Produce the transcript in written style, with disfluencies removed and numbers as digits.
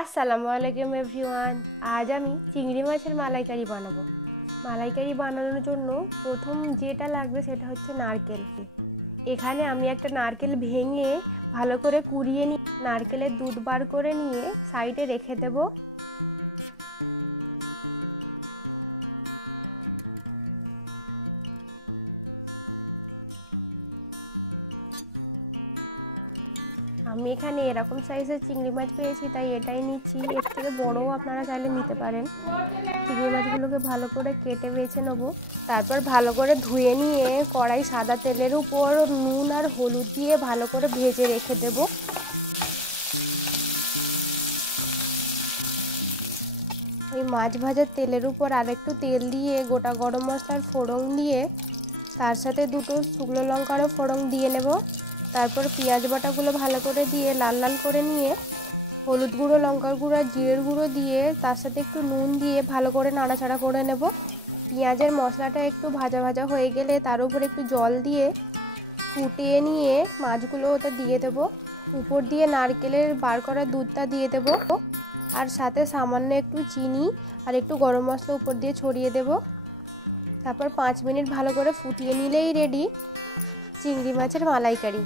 আসসালামু আলাইকুম এভরিওয়ান। আজ আমি চিংড়ি মাছের মালাইকারি বানাবো। মালাইকারি বানানোর জন্য প্রথম যেটা লাগবে সেটা হচ্ছে নারকেল। এখানে আমি একটা নারকেল ভেঙে ভালো করে কুড়িয়ে নিয়ে নারকেলের দুধ বার করে নিয়ে সাইডে রেখে দেবো। আমি এখানে এরকম সাইজের চিংড়ি মাছ পেয়েছি তাই এটাই নিচ্ছি। এর থেকে বড়ও আপনারা চাইলে নিতে পারেন। চিংড়ি মাছগুলোকে ভালো করে কেটে বেছে নেবো। তারপর ভালো করে ধুয়ে নিয়ে কড়াই সাদা তেলের উপর নুন আর হলুদ দিয়ে ভালো করে ভেজে রেখে দেবো। ওই মাছ ভাজার তেলের উপর আরেকটু তেল দিয়ে গোটা গরম মশলার ফোড়ন দিয়ে তার সাথে দুটো শুকনো লঙ্কারও ফোড়ন দিয়ে নেব। তারপর পেঁয়াজ বাটাগুলো ভালো করে দিয়ে লাল লাল করে নিয়ে হলুদ গুঁড়ো, লঙ্কার গুঁড়ো আর জিরের গুঁড়ো দিয়ে তার সাথে একটু নুন দিয়ে ভালো করে নাড়াচাড়া করে নেব। পেঁয়াজের মশলাটা একটু ভাজা ভাজা হয়ে গেলে তার উপর একটু জল দিয়ে ফুটিয়ে নিয়ে মাছগুলো ওটা দিয়ে দেবো। উপর দিয়ে নারকেলের বার করা দুধটা দিয়ে দেবো আর সাথে সামান্য একটু চিনি আর একটু গরম মশলা উপর দিয়ে ছড়িয়ে দেব। তারপর 5 মিনিট ভালো করে ফুটিয়ে নিলেই রেডি চিংড়ি মাছের মালাইকারি।